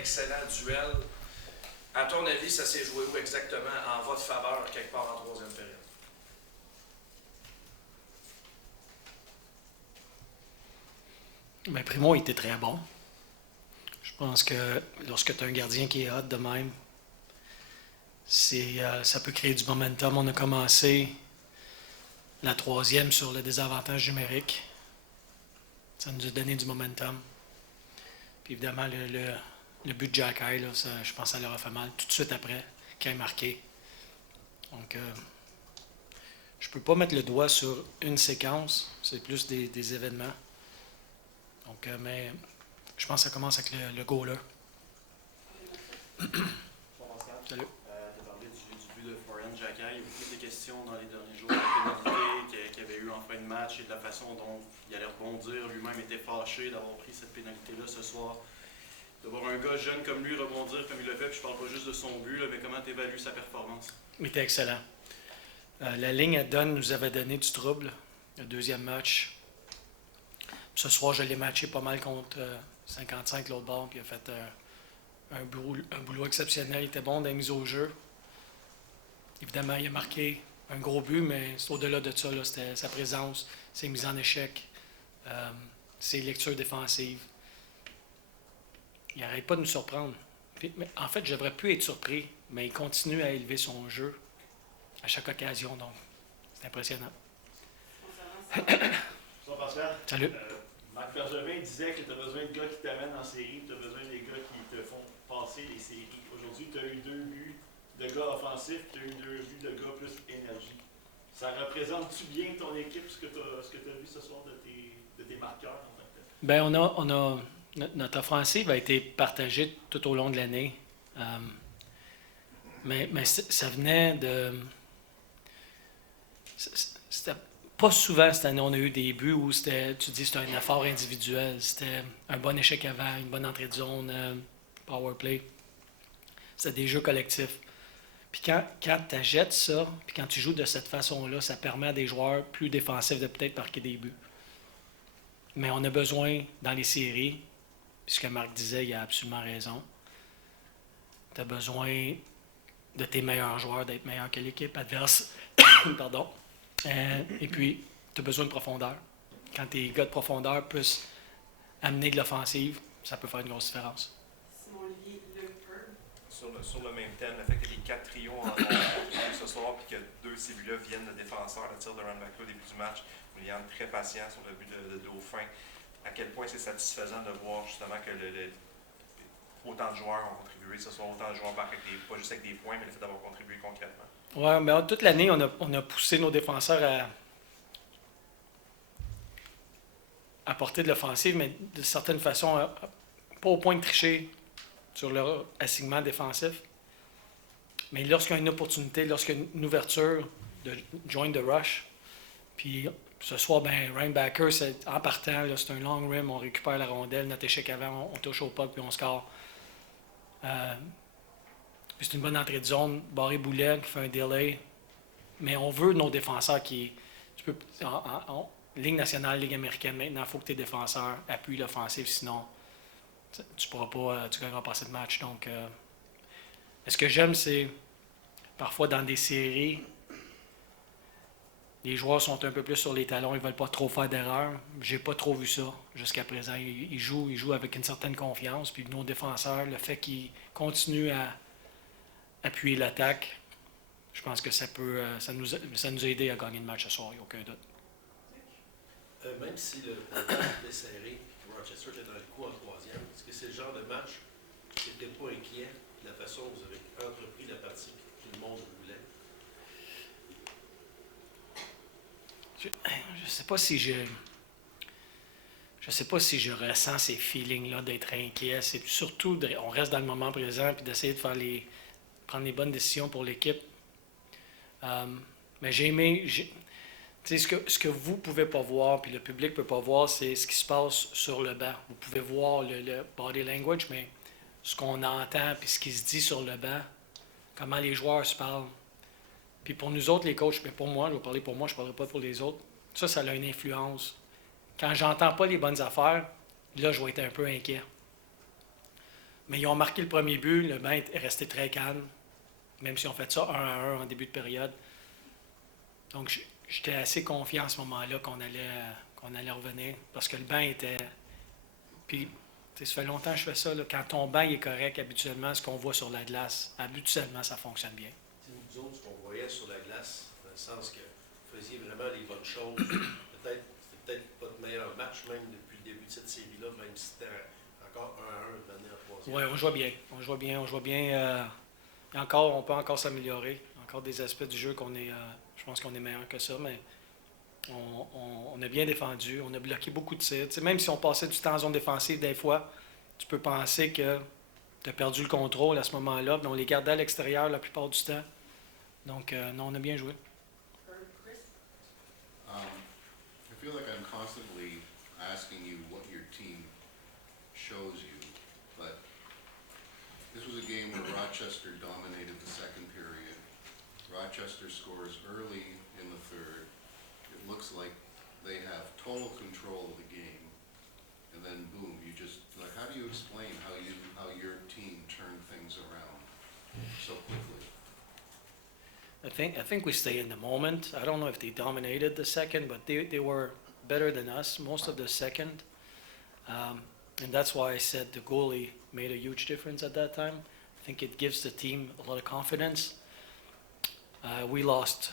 excellent duel. À ton avis, ça s'est joué où exactement en votre faveur, quelque part en troisième période? Ben, Primo était très bon. Je pense que lorsque tu as un gardien qui est hot de même, ça peut créer du momentum. On a commencé la troisième sur le désavantage numérique. Ça nous a donné du momentum. Puis évidemment, le but de Jack High, là, je pense que ça leur a fait mal tout de suite après qu'il ait marqué. Donc, je ne peux pas mettre le doigt sur une séquence. C'est plus des événements. Donc, mais je pense que ça commence avec le goaler. Salut. Tu as parlé du but de Florian Xhekaj. Il y a eu plus de questions dans les derniers jours de la pénalité qu'il y avait eu en fin de match et de la façon dont il allait rebondir. Lui-même était fâché d'avoir pris cette pénalité-là ce soir. De voir un gars jeune comme lui rebondir comme il l'a fait, puis je parle pas juste de son but, là, mais comment tu évalues sa performance? Il était excellent. La ligne à Dunn nous avait donné du trouble, le deuxième match. Ce soir, je l'ai matché pas mal contre 55 l'autre bord, puis il a fait un boulot exceptionnel. Il était bon dans la mise au jeu. Évidemment, il a marqué un gros but, mais c'est au-delà de ça, là, c'était sa présence, ses mises en échec, ses lectures défensives. Il n'arrête pas de nous surprendre. Mais en fait, je ne devrais plus être surpris, mais il continue à élever son jeu à chaque occasion, donc c'est impressionnant. Bonsoir Pascal. Salut. Marc Bergevin disait que tu as besoin de gars qui t'amènent en série, tu as besoin des gars qui te font passer les séries. Aujourd'hui, tu as eu 2 buts de gars offensifs, tu as eu 2 buts de gars plus énergie. Ça représente-tu bien ton équipe, ce que tu as vu ce soir de tes marqueurs en tant que tel? Bien, notre offensive a été partagée tout au long de l'année. Mais ça venait de... C'était pas souvent cette année, on a eu des buts où c'était un effort individuel. C'était un bon échec avant, une bonne entrée de zone, power play. C'était des jeux collectifs. Puis quand tu achètes ça, puis quand tu joues de cette façon-là, ça permet à des joueurs plus défensifs de peut-être marquer des buts. Mais on a besoin, dans les séries, puis ce que Marc disait, il a absolument raison, tu as besoin de tes meilleurs joueurs d'être meilleurs que l'équipe adverse. Pardon. Et puis, tu as besoin de profondeur. Quand tes gars de profondeur puissent amener de l'offensive, ça peut faire une grosse différence. Simon-Olivier Leclerc. Sur le même thème, le fait que les 4 trios ont ce soir et que 2 de ces buts-là viennent de défenseurs, le tir de Runback au début du match, William très patient sur le but de Dauphin. À quel point c'est satisfaisant de voir justement que autant de joueurs ont contribué ce soir, autant de joueurs pas juste avec des points, mais le fait d'avoir contribué concrètement. Oui, mais toute l'année, on a poussé nos défenseurs à porter de l'offensive, mais de certaine façon, pas au point de tricher sur leur assignement défensif. Mais lorsqu'il y a une opportunité, lorsqu'il y a une ouverture de join the rush, puis ce soir, Ryan Backer, en partant, là, c'est un long rim, on récupère la rondelle, notre échec avant, on touche au puck, puis on score. Puis c'est une bonne entrée de zone, Barré Boulet qui fait un delay. Mais on veut nos défenseurs qui... Ligue nationale, Ligue américaine, maintenant, il faut que tes défenseurs appuient l'offensive, sinon tu ne gagneras pas ce match. Donc, ce que j'aime, c'est parfois dans des séries, les joueurs sont un peu plus sur les talons, ils ne veulent pas trop faire d'erreurs. J'ai pas trop vu ça jusqu'à présent. Ils jouent avec une certaine confiance. Puis nos défenseurs, le fait qu'ils continuent à appuyer l'attaque, je pense que ça nous a aidé à gagner le match ce soir, il n'y a aucun doute. Même si le match était serré, Rochester était dans le coup en troisième, est-ce que c'est le genre de match qui n'était pas inquiet de la façon dont vous avez entrepris la partie que tout le monde voulait? Je sais pas si je ressens ces feelings-là d'être inquiet. C'est surtout, on reste dans le moment présent puis d'essayer de prendre les bonnes décisions pour l'équipe. Mais j'ai aimé... Ce que vous ne pouvez pas voir, puis le public ne peut pas voir, c'est ce qui se passe sur le banc. Vous pouvez voir le body language, mais ce qu'on entend, puis ce qui se dit sur le banc, comment les joueurs se parlent. Puis pour nous autres, les coachs, mais pour moi, je vais parler pour moi, je ne parlerai pas pour les autres, ça a une influence. Quand j'entends pas les bonnes affaires, là, je vais être un peu inquiet. Mais ils ont marqué le premier but, le bain est resté très calme, même si on fait ça 1-1 en début de période. Donc, j'étais assez confiant à ce moment-là qu'on allait revenir, parce que le bain était... Puis, ça fait longtemps que je fais ça, là. Quand ton bain est correct, habituellement, ce qu'on voit sur la glace, habituellement, ça fonctionne bien. Nous autres, ce qu'on voyait sur la glace, dans le sens que vous faisiez vraiment les bonnes choses. C'était peut-être pas de meilleur match, même depuis le début de cette série-là, même si c'était encore 1-1 le dernier en troisième. Oui, on joue bien. Et encore, on peut encore s'améliorer. Encore des aspects du jeu je pense qu'on est meilleur que ça, mais on a bien défendu. On a bloqué beaucoup de tirs. Même si on passait du temps en zone défensive, des fois, tu peux penser que tu as perdu le contrôle à ce moment-là, mais on les gardait à l'extérieur la plupart du temps. Donc, non, on a bien joué. Chris? I feel like I'm constantly asking you what your team shows you, but this was a game where Rochester dominated the second period. Rochester scores early in the third. It looks like they have total control of the game, and then boom, how do you explain how your team turned things around so quickly? I think we stay in the moment. I don't know if they dominated the second, but they were better than us most of the second. And that's why I said the goalie made a huge difference at that time. I think it gives the team a lot of confidence. We lost,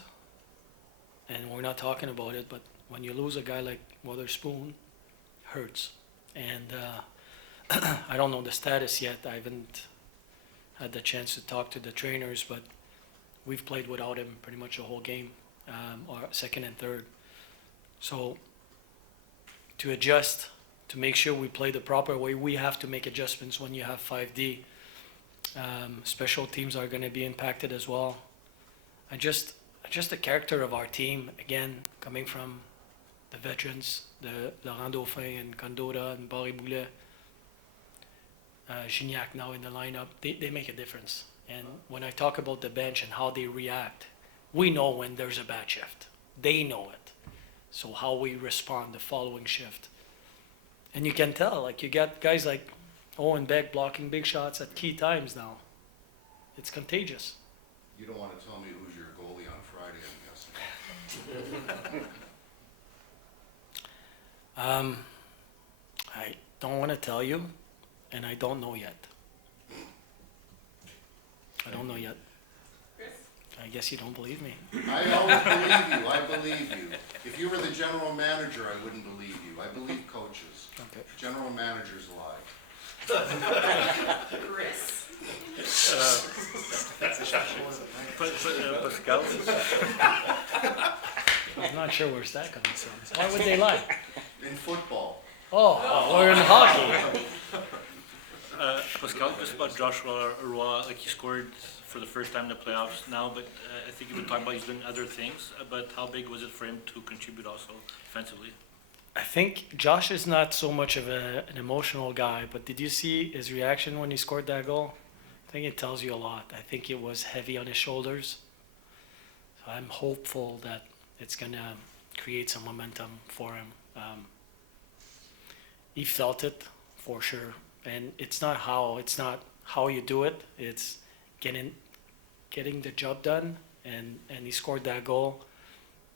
and we're not talking about it, but when you lose a guy like Witherspoon, hurts. And I don't know the status yet. I haven't had the chance to talk to the trainers, but we've played without him pretty much the whole game, or second and third. So to adjust, to make sure we play the proper way, we have to make adjustments when you have 5D. Special teams are going to be impacted as well. Just the character of our team, again, coming from the veterans, the Laurent Dauphin and Condora and Barry Boulet, Gignac now in the lineup, they make a difference. And when I talk about the bench and how they react, we know when there's a bad shift. They know it. So how we respond the following shift. And you can tell, like you got guys like Owen Beck blocking big shots at key times now. It's contagious. You don't want to tell me who's your goalie on Friday, I'm guessing. I don't want to tell you, and I don't know yet. I don't know yet. Chris? I guess you don't believe me. I always believe you, I believe you. If you were the general manager, I wouldn't believe you. I believe coaches. Okay. General managers lie. Chris? Pascal? I'm not sure where's that coming from. Why would they lie? In football, We're in hockey. Pascal, just about Joshua Roy, like he scored for the first time in the playoffs now, but I think you've been talking about he's doing other things, but how big was it for him to contribute also defensively? I think Josh is not so much of an emotional guy, but did you see his reaction when he scored that goal? I think it tells you a lot. I think it was heavy on his shoulders. So I'm hopeful that it's going to create some momentum for him. He felt it for sure. And it's not how you do it. It's getting the job done. And he scored that goal.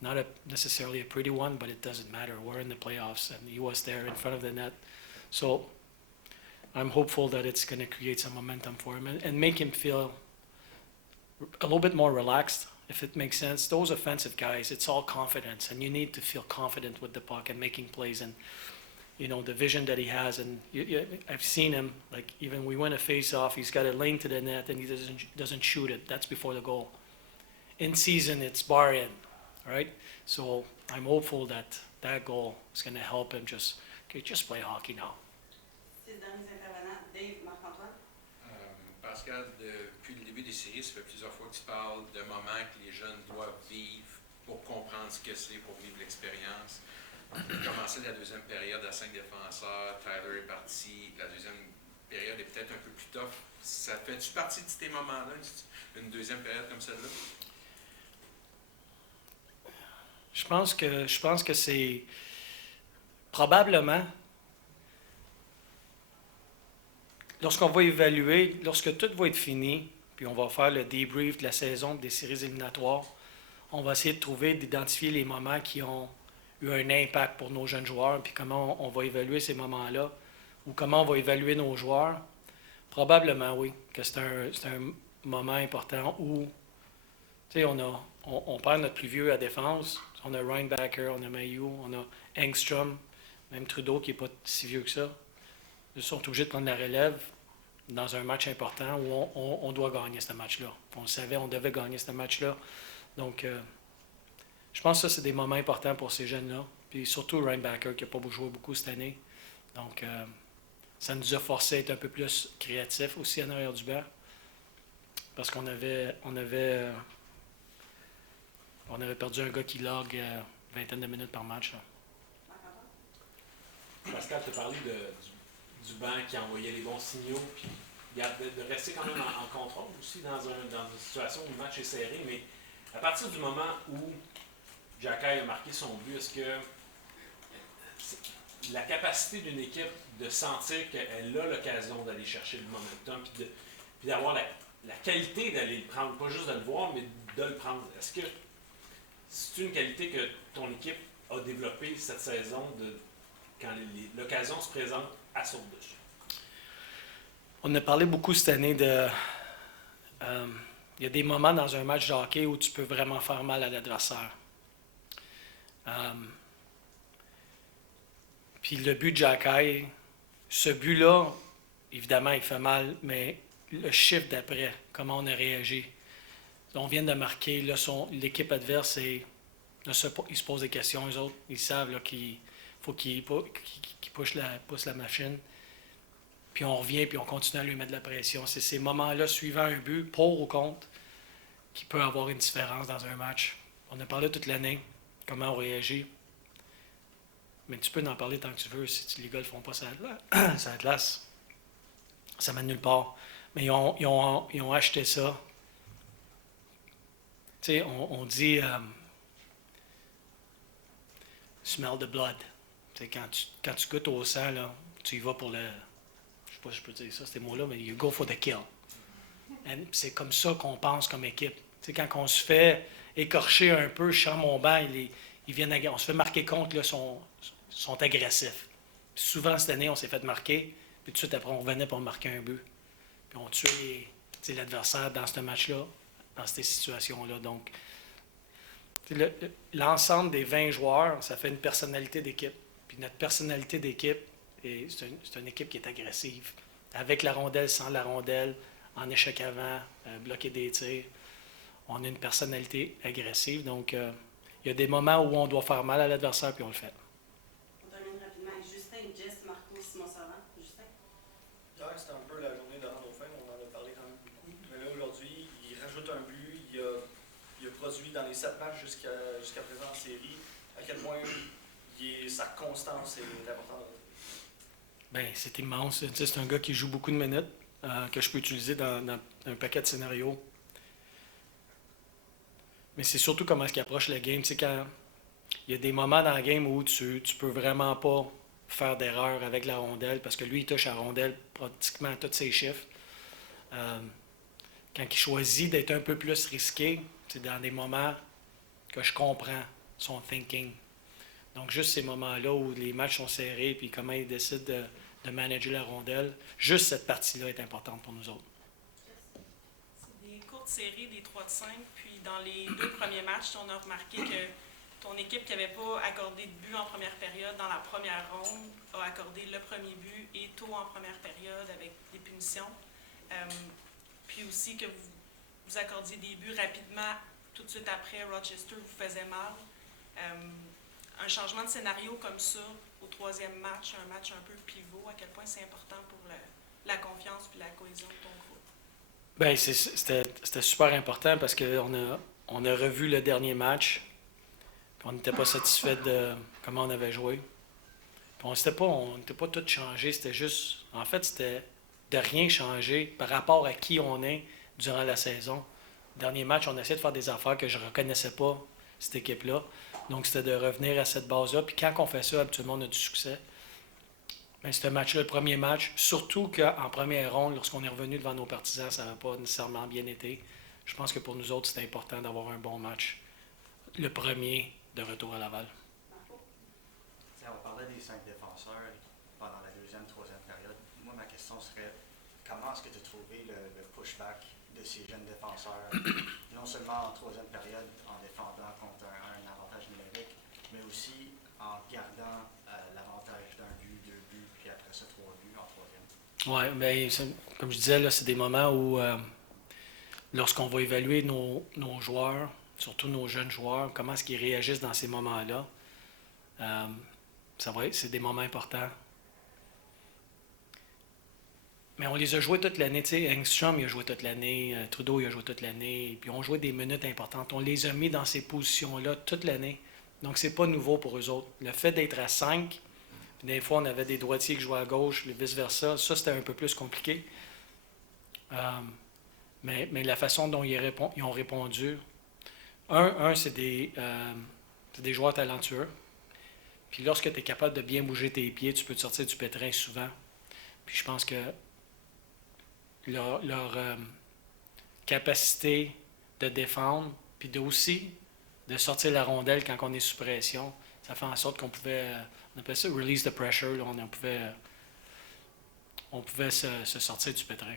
Not necessarily a pretty one, but it doesn't matter. We're in the playoffs, and he was there in front of the net. So I'm hopeful that it's going to create some momentum for him and make him feel a little bit more relaxed, if it makes sense. Those offensive guys, it's all confidence, and you need to feel confident with the puck and making plays and, the vision that he has. And I've seen him, like even we win a face-off, he's got a lane to the net, and he doesn't shoot it. That's before the goal. In season, it's bar in. Right? So I'm hopeful that goal is going to help him just play hockey now. Ces derniers intervenants, Dave, Marc-Antoine? Pascal, depuis le début des séries, ça fait plusieurs fois que tu parles de moments que les jeunes doivent vivre pour comprendre ce que c'est, pour vivre l'expérience. On a commencé la deuxième période à 5 défenseurs, Tyler est parti, la deuxième période est peut-être un peu plus tough. Ça fait-tu partie de ces moments-là, une deuxième période comme celle-là? Je pense que c'est probablement lorsqu'on va évaluer, lorsque tout va être fini, puis on va faire le débrief de la saison des séries éliminatoires, on va essayer de trouver, d'identifier les moments qui ont eu un impact pour nos jeunes joueurs, puis comment on va évaluer ces moments-là, ou comment on va évaluer nos joueurs. Probablement, oui, que c'est un moment important où, tu sais, on perd notre plus vieux à défense. On a Reinbacker, on a Mailloux, on a Engstrom, même Trudeau qui n'est pas si vieux que ça. Ils sont obligés de prendre la relève dans un match important où on doit gagner ce match-là. On le savait, on devait gagner ce match-là. Donc, je pense que ça, c'est des moments importants pour ces jeunes-là. Puis surtout Reinbacker qui n'a pas joué beaucoup cette année. Donc, ça nous a forcé à être un peu plus créatifs aussi en arrière du banc. Parce qu'on avait perdu un gars qui log vingtaine de minutes par match. Là. Pascal, tu as parlé du banc qui envoyait les bons signaux, puis de rester quand même en contrôle aussi dans une situation où le match est serré. Mais à partir du moment où Xhekaj a marqué son but, est-ce que la capacité d'une équipe de sentir qu'elle a l'occasion d'aller chercher le momentum, puis d'avoir la qualité d'aller le prendre, pas juste de le voir, mais de le prendre, est-ce que c'est une qualité que ton équipe a développée cette saison quand l'occasion se présente à son dessus? On a parlé beaucoup cette année de... il y a des moments dans un match de hockey où tu peux vraiment faire mal à l'adversaire. Puis le but de Xhekaj, ce but-là, évidemment, il fait mal, mais le chiffre d'après, comment on a réagi. On vient de marquer, là, l'équipe adverse, ils se posent des questions, eux autres, ils savent là, qu'il faut qu'ils poussent la machine. Puis on revient, puis on continue à lui mettre de la pression. C'est ces moments-là, suivant un but, pour ou contre, qui peut avoir une différence dans un match. On a parlé toute l'année, comment on réagit. Mais tu peux en parler tant que tu veux. Si les gars ne font pas ça glace, ça mène nulle part. Mais ils ont acheté ça. Tu sais, on dit smell the blood. Tu sais, quand tu goûtes au sang, là, tu y vas pour le... Je sais pas si je peux dire ça, ces mots-là, mais you go for the kill. C'est comme ça qu'on pense comme équipe. Tu sais, quand on se fait écorcher un peu, je sens mon banc, on se fait marquer contre, là, sont agressifs. Puis souvent, cette année, on s'est fait marquer, puis tout de suite après, on revenait pour marquer un but. Puis on tuait l'adversaire dans ce match-là, dans ces situations-là. Donc, l'ensemble des 20 joueurs, ça fait une personnalité d'équipe. Puis notre personnalité d'équipe, c'est une équipe qui est agressive. Avec la rondelle, sans la rondelle, en échec avant, bloquer des tirs. On a une personnalité agressive. Donc, il y a des moments où on doit faire mal à l'adversaire, puis on le fait. On termine rapidement avec Justin, Jess, Marco, Simon Savant. Justin? Hier, c'était un peu la journée de rendre aux fins, on en a parlé quand même beaucoup. Mais là, aujourd'hui, il rajoute un but, il a produit dans les 7 matchs jusqu'à présent en série. À quel point sa constance est importante? Bien, c'est immense. C'est un gars qui joue beaucoup de minutes, que je peux utiliser dans un paquet de scénarios. Mais c'est surtout comment est-ce qu'il approche la game. C'est quand il y a des moments dans la game où tu peux vraiment pas faire d'erreur avec la rondelle, parce que lui, il touche à la rondelle pratiquement à tous ses chiffres. Quand il choisit d'être un peu plus risqué, c'est dans des moments que je comprends son thinking. Donc, juste ces moments-là où les matchs sont serrés, puis comment il décide de manager la rondelle, juste cette partie-là est importante pour nous autres. C'est des courtes séries, des 3 de 5, puis dans les 2 premiers matchs, on a remarqué que ton équipe qui n'avait pas accordé de but en première période, dans la première ronde, a accordé le premier but et tôt en première période avec des punitions. Puis aussi que vous accordiez des buts rapidement, tout de suite après, Rochester vous faisait mal. Un changement de scénario comme ça, au 3e match, un match un peu pivot, à quel point c'est important pour la confiance et la cohésion de ton groupe? Bien, c'était super important parce qu'on a revu le dernier match. On n'était pas satisfait de comment on avait joué. Puis on n'était pas tout changé, c'était juste... En fait, c'était de rien changer par rapport à qui on est durant la saison. Dernier match, on essayait de faire des affaires que je ne reconnaissais pas, cette équipe-là. Donc, c'était de revenir à cette base-là. Puis quand on fait ça, habituellement, on a du succès. Mais ce match-là, le premier match, surtout qu'en première ronde, lorsqu'on est revenu devant nos partisans, ça n'a pas nécessairement bien été. Je pense que pour nous autres, c'était important d'avoir un bon match. Le premier de retour à Laval. On parlait des 5 défenseurs pendant la deuxième, troisième période. Moi, ma question serait, comment est-ce que tu as trouvé le pushback de ces jeunes défenseurs, non seulement en troisième période en défendant contre un avantage numérique, mais aussi en gardant l'avantage d'un but, 2 buts, puis après ça 3 buts en troisième? Oui, mais comme je disais, là, c'est des moments où, lorsqu'on va évaluer nos joueurs, surtout nos jeunes joueurs, comment est-ce qu'ils réagissent dans ces moments-là, c'est des moments importants. Mais on les a joués toute l'année. Tu sais, Engstrom, il a joué toute l'année. Trudeau, il a joué toute l'année. Puis on joué des minutes importantes. On les a mis dans ces positions-là toute l'année. Donc, c'est pas nouveau pour eux autres. Le fait d'être à 5, puis des fois, on avait des droitiers qui jouaient à gauche, et vice-versa. Ça, c'était un peu plus compliqué. Mais la façon dont ils ont répondu, c'est des joueurs talentueux. Puis lorsque tu es capable de bien bouger tes pieds, tu peux te sortir du pétrin souvent. Puis je pense que leur capacité de défendre, puis aussi de sortir la rondelle quand on est sous pression, ça fait en sorte qu'on pouvait, on appelle ça release the pressure, là, on pouvait se sortir du pétrin.